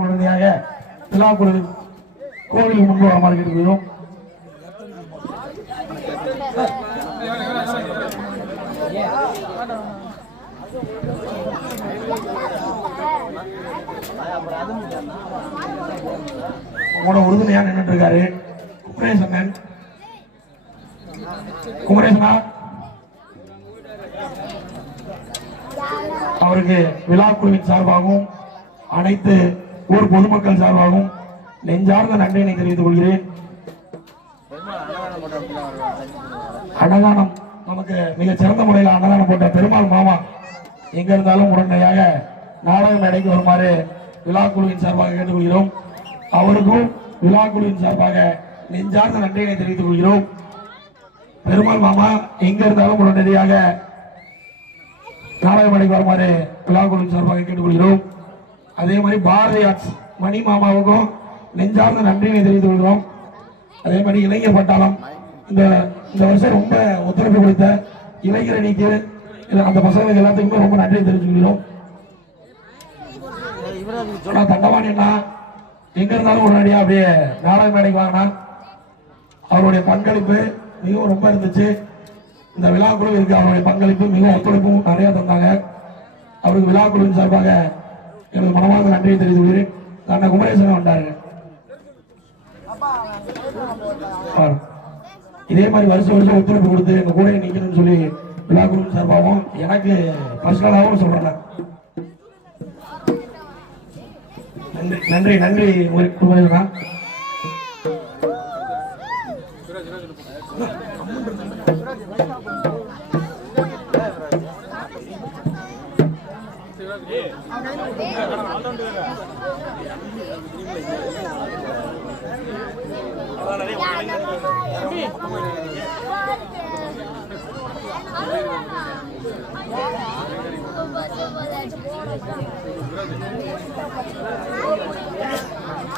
உடனடியாக விழா குழு கோவில் முன்பு வருமாறு கேட்டுக்கொள்கிறோம். உங்களோட உறுதுணையா நின்று இருக்காரு குமரேசன். குமரேசனா அவருக்கு விழா குழுவின் சார்பாகவும் அனைத்து ஊர் பொதுமக்கள் சார்பாகவும் நெஞ்சார்ந்த நன்றியினை தெரிவித்துக் கொள்கிறேன். அன்னதானம் நமக்கு மிக சிறந்த முறையில் அன்னதானம் போட்ட பெருமாள் மாமா எங்க இருந்தாலும் உடனடியாக நாடக மேடைக்கு வருமாறு விழா குழுவின் சார்பாக கேட்டுக்கொள்கிறோம். அவருக்கும் விழா குழுவின் சார்பாக நெஞ்சார்ந்த நன்றியினை தெரிவித்துக் கொள்கிறோம். பெருமாள் மாமா எங்க இருந்தாலும் உடனடியாக நாடக மேடைக்கு வருமாறு விழா குழுவின் சார்பாக கேட்டுக்கொள்கிறோம். அதே மாதிரி பாரதி ஆர்ட்ஸ் மணி மாமாவுக்கும் நெஞ்சார்ந்த நன்றியினை தெரிவித்துக் கொள்கிறோம். அதே மாதிரி இளைஞர் பட்டாளம் இந்த வருஷம் ரொம்ப ஒத்துழைப்பு கொடுத்த இளைஞர் அணிக்கு அந்த பசங்களுக்கு எல்லாத்துக்குமே ரொம்ப நன்றி தெரிவித்துக் கொள்கிறோம். தண்டவாணி அண்ணா எங்க இருந்தாலும் உடனடியாக அப்படியே நாடக மேடைக்கு வாங்கினா அவருடைய பங்களிப்பு மிகவும் ரொம்ப இருந்துச்சு. இந்த விழா குழுவிற்கு அவருடைய பங்களிப்பு மிகவும் ஒத்துழைப்பும் நிறைய தந்தாங்க. அவருக்கு விழா குழுவின் சார்பாக எனது மனமார்ந்த நன்றியை தெரிவித்துக் கொள்கிறேன். அண்ணா குமரேசன் வந்தாருங்க. இதே மாதிரி வருஷம் ஒத்துழைப்பு கொடுத்து எங்க கூட நிக்கணும்னு சொல்லி விழா குழுவின் சார்பாகவும் எனக்கு பர்சனலாகவும் சொல்றேன். நன்றி நன்றி குமரேசனா.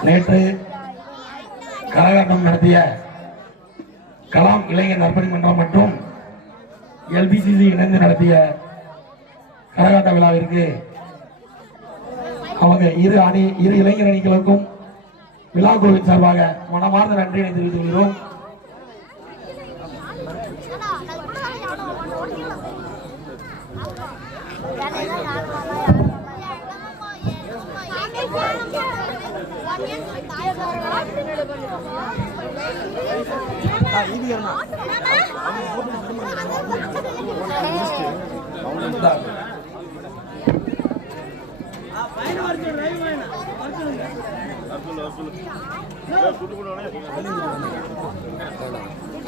நேற்று கரகாட்டம் நடத்திய கலாம் இளைஞர் நற்பணி மன்றம் மற்றும் எல்பிசிசி இணைந்து நடத்திய கரகாட்ட விழாவிற்கு அவங்க இரு இளைஞர் அணிகளுக்கும் விழா குழுவின் சார்பாக மனமார்ந்த நன்றியை தெரிவித்துக் கொள்கிறோம்.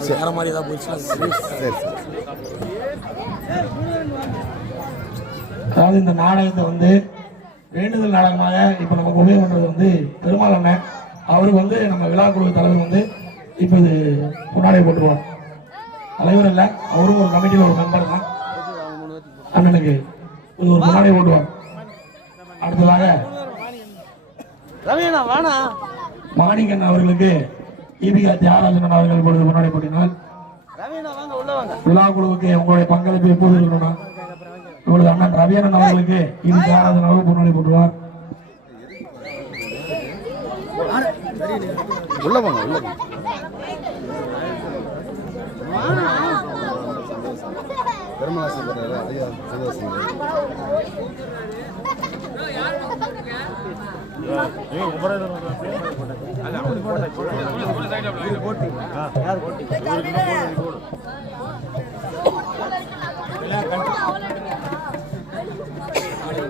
சேர மாதிரி ஏதாவது போயிடுச்சுன்னா அதாவது இந்த நாடகத்தை வந்து வேண்டுதல் நாடகமாக இப்ப நமக்கு உதவி பண்றது வந்து பெருமாள் அண்ணன். அவருக்கு வந்து நம்ம விழா குழு தலைவர் வந்து இப்ப இது முன்னாடி போட்டுருவோம். தலைவர் இல்ல, அவரும் ஒரு கமிட்டியில ஒரு மெம்பர் தான். அண்ணனுக்கு இது ஒரு முன்னாடி போட்டுவோம். அடுத்ததாக மாணிக்கன் அவர்களுக்கு ஈபிகா தியாகராஜன் அவர்கள் இப்பொழுது முன்னாடி போட்டினால் விழா குழுவுக்கு உங்களுடைய பங்களிப்பு எப்போது இருக்கணும். இப்பொழுது அண்ணன் ரவியண்ணன் அவர்களுக்கு ஈபி தியாகராஜன் அவர்கள் முன்னாடி போட்டுவார்.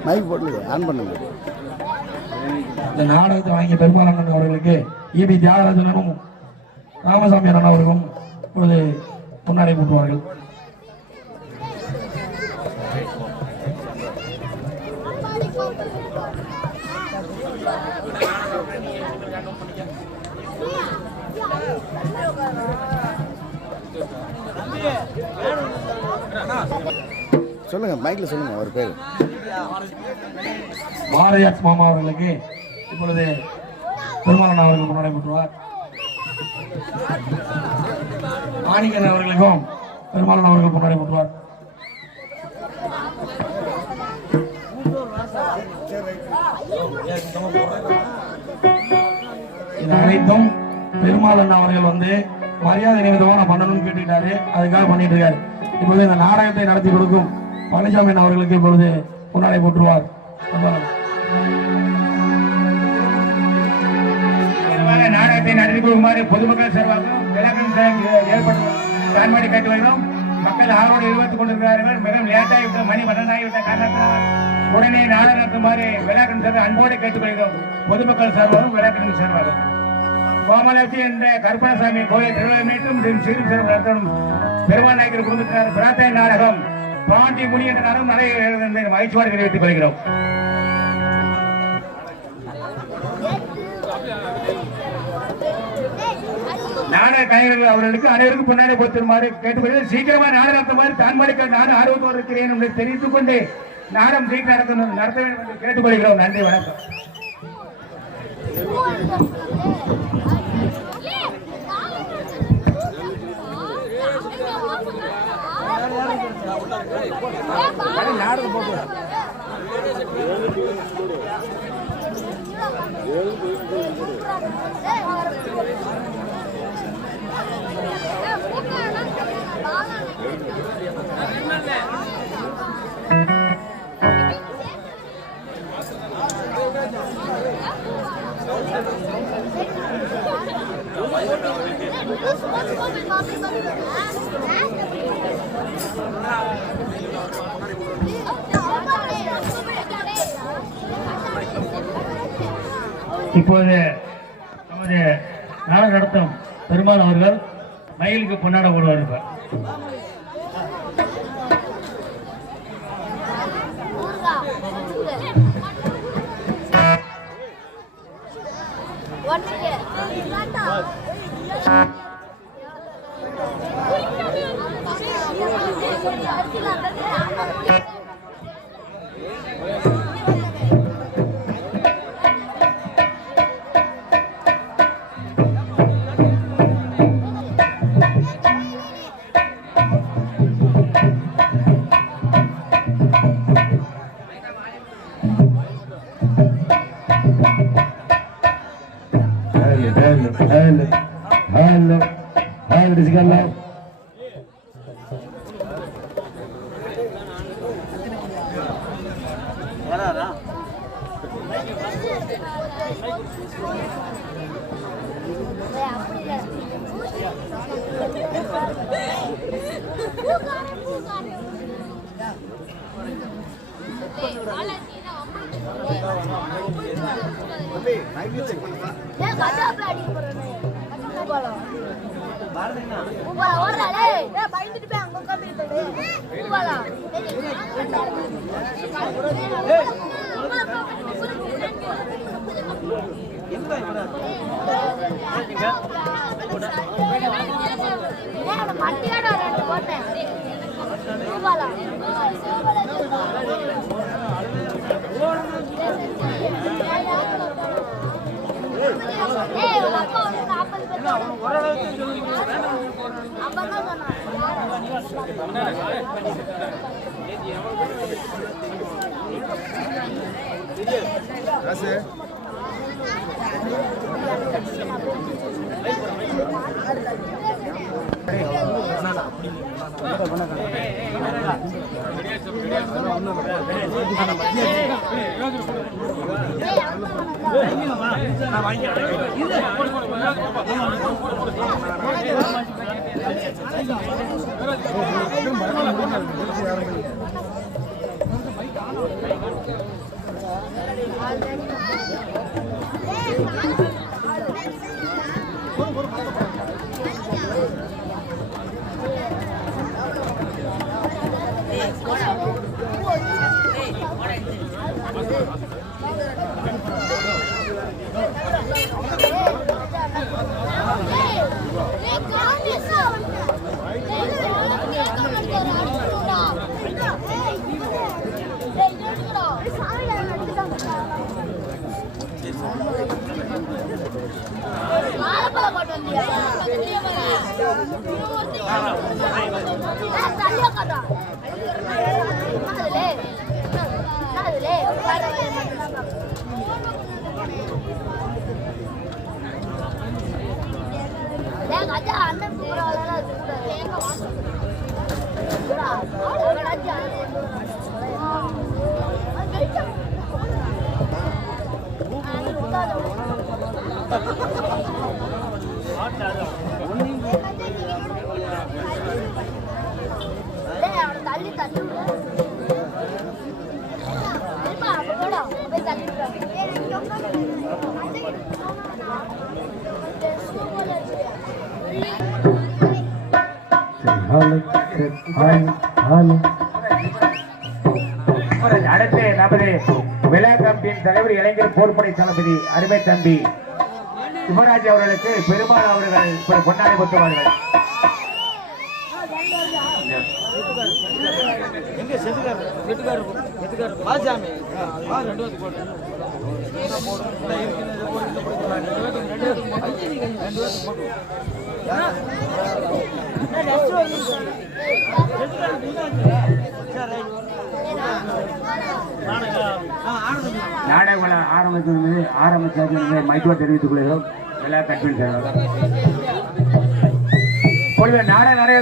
மைக் போட்டு ஆன் பண்ணுங்க. இந்த நாடகத்தை வாங்கிய பெருமாள் அண்ணன் அவர்களுக்கு ஈபி தியாகராஜனும் ராமசாமி அண்ணன் அவர்களும் இப்பொழுது முன்னாடி போட்டுவார்கள். சொல்லுங்க, மைக்ல சொல்லுங்க. அவர் பேர் பாரதியார் மாமா அவர்களுக்கு இப்பொழுது பெருமாள் அவர்கள் முன்னாடி போட்டுவார். மாணிக்கன் அவர்களுக்கும் பெருமாள் அவர்கள் முன்னாடி போட்டுவார். இது அனைத்தும் பெருமாள் அண்ணா அவர்கள் வந்து மரியாதை நிமித்தமா நான் பண்ணணும்னு கேட்டுக்கிட்டாரு, அதுக்காக பண்ணிட்டு இருக்காரு. இப்பொழுது இந்த நாடகத்தை நடத்தி கொடுக்கும் பழனிசாமி அண்ணா அவர்களுக்கு இப்பொழுது முன்னாடி போட்டுருவார். நாடகத்தை நடத்தி கொடுக்குமாறு பொதுமக்கள் சார்பாகவும் ஏற்பட்டு கேட்டு வருகிறோம். மக்கள் ஆரோடு இருபத்துக் கொண்டிருக்கிறார்கள். மிகவும் லேட்டாகிவிட்ட மணி 12 ஆகிவிட்ட காரணத்தினால் உடனே நாடகம் நடத்துமாறு விளையாட்டு சார்பாக அன்போடு கேட்டுக் கொள்கிறோம். பொதுமக்கள் சார்பாகவும் விளையாட்டு சார்பாகவும் கோமலட்சி என்ற கருப்பணசாமி கோயில் திருவிழாமேற்றும் சிறு சிறப்பு நடத்தணும் பெருமாள் நாயக்கர் குடும்பத்தினர் பிரார்த்தனை நாடகம் பாண்டி முனி என்ற நாடகம் நடைபெறுகிறது. மகிழ்ச்சியோடு தெரிவித்துக் கொள்கிறோம். நாடக கலைஞர்கள் அவர்களுக்கு அனைவருக்கும் பொன்னாடை போத்திருமாறு கேட்டுக்கொள்கிறேன். சீக்கிரமா நாடகம் நடத்துமாறு தான்மொழிக்கு நான் ஆர்வத்தோடு இருக்கிறேன் என்று தெரிவித்துக் கொண்டு நாடகம் சீக்கிரம் நடத்த வேண்டும் என்று கேட்டுக்கொள்கிறோம். நன்றி, வணக்கம். இப்போது நமது நாடகம் நடத்தும் பெருமாள் அவர்கள் மயிலுக்கு பொன்னாட போடுவார். தள்ளி தள்ளி அடுத்து நமது விழா கமிட்டியின் தலைவர் இளைஞர் போர்ப்படை தளபதி அருமை தம்பி சிவராஜ் அவர்களுக்கு பெருமாள் அவர்கள் பொன்னாடை கொத்துவார்கள். நாடக விழா ஆரம்பித்தது மைக்குவா தெரிவித்துக் கொள்கிறோம். விழா கட்பின் பொழுது நாடக நிறைய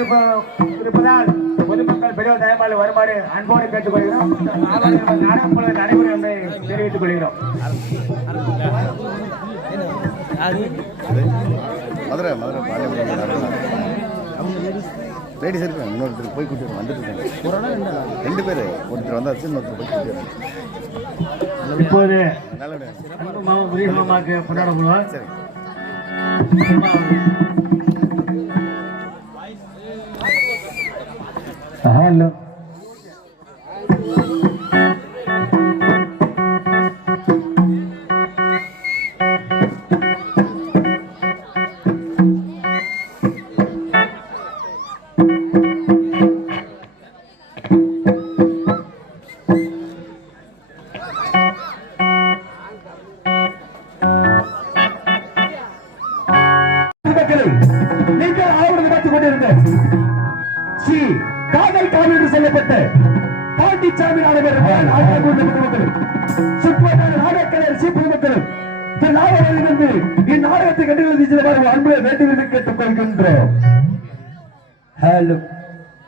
இருப்பதால் பொதுமக்கள் பெரியவர் தயமாறு வருமாறு அன்போடு கேட்டுக்கொள்கிறோம். நாடகம் பொழுது நடைமுறை என்பதை தெரிவித்துக் கொள்கிறோம். மதுரை லேடிஸ் இருக்கு. இன்னொருத்தர் போய் கூட்டிட்டு வந்துட்டு இருக்காங்க. 2 பேர், ஒருத்தர் வந்தாச்சு, இன்னொருத்தர் போய் கூட்டிட்டு. இப்போது மாமாக்கு கொண்டாட போடுவோம். சரி, ஹலோ நீங்கள் ஆவணம் பார்த்துக் கொண்டிருந்த ஸ்ரீ காதல் காவல் என்று சொல்லப்பட்ட பாண்டிச்சாமி சுற்றுவட்டார நாடகக்கலைஞர் சி பொதுமக்களும் நாடகத்திலிருந்து இந்நாடகத்தை கண்டுகளித்து அன்பு வேண்டுமென்று கேட்டுக் கொள்கின்றோம். ஹலோ,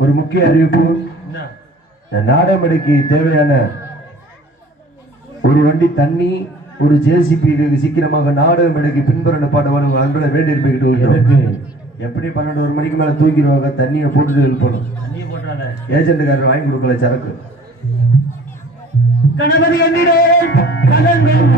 ஒரு முக்கிய அறிவிப்பு. நாடகமடைக்கு தேவையான ஒரு வண்டி தண்ணி, ஒரு ஜேசிபி சீக்கிரமாக நாடகமடைக்கு பின்புற பாடுவாங்க. அன்புல வேண்டி இருப்பிக்கிட்டு எப்படி 12 மணிக்கு மேல தூக்கிடுவாங்க. தண்ணியை போட்டுட்டு எழுப்பணும். ஏஜென்ட்டுக்காரர் வாங்கி கொடுக்கல சரக்கு. கணபதி என்னிடே கலங்கும்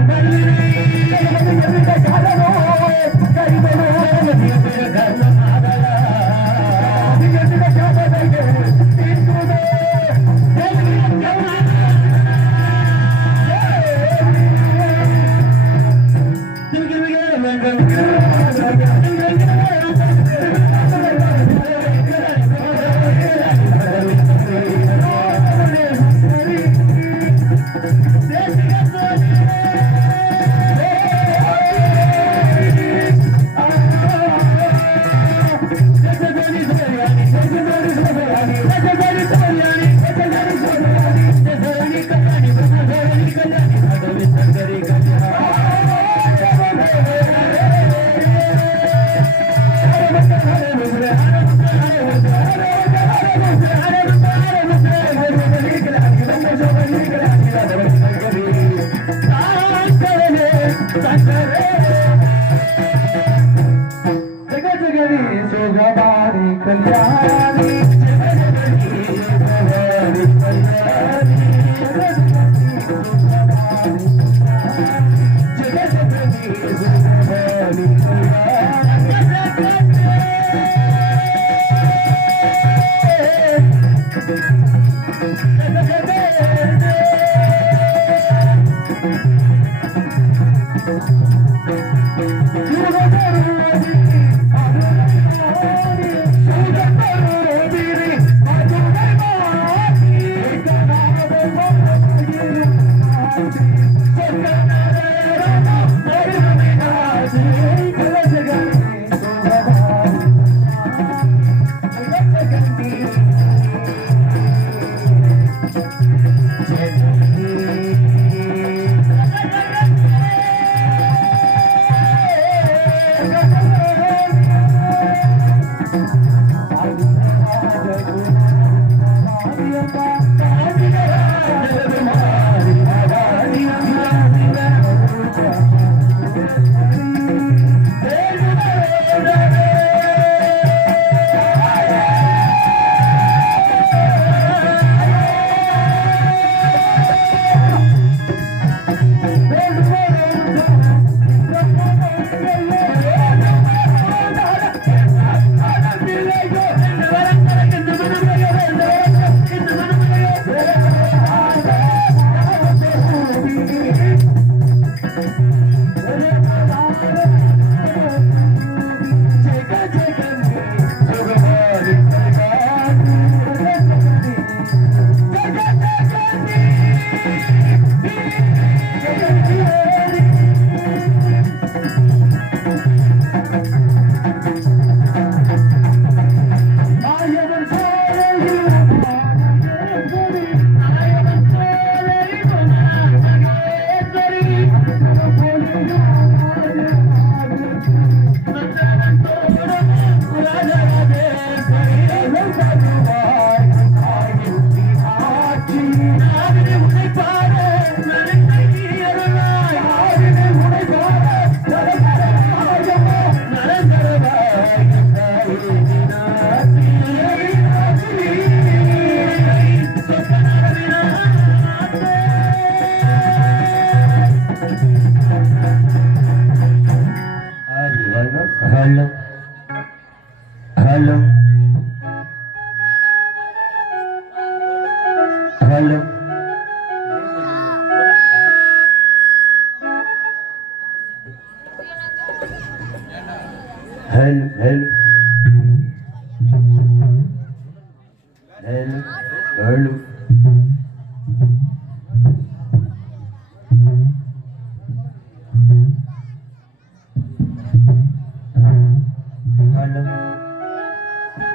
Hello. Hello. Hello. Hello. Hello. Hello. Hello.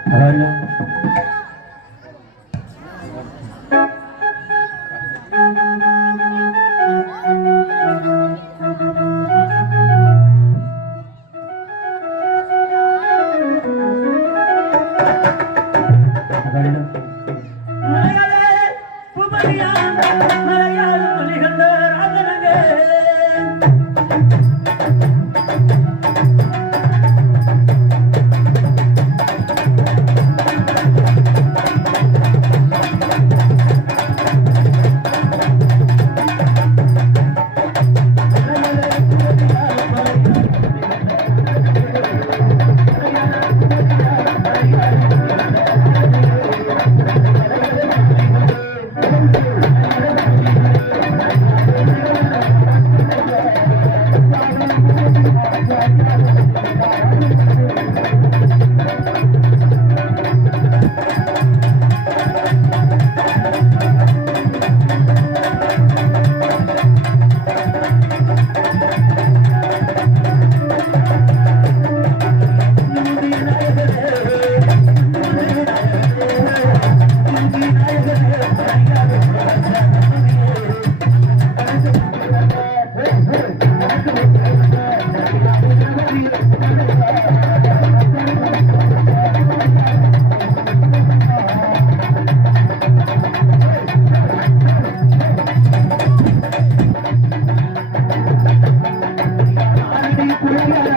Hello. Thank you.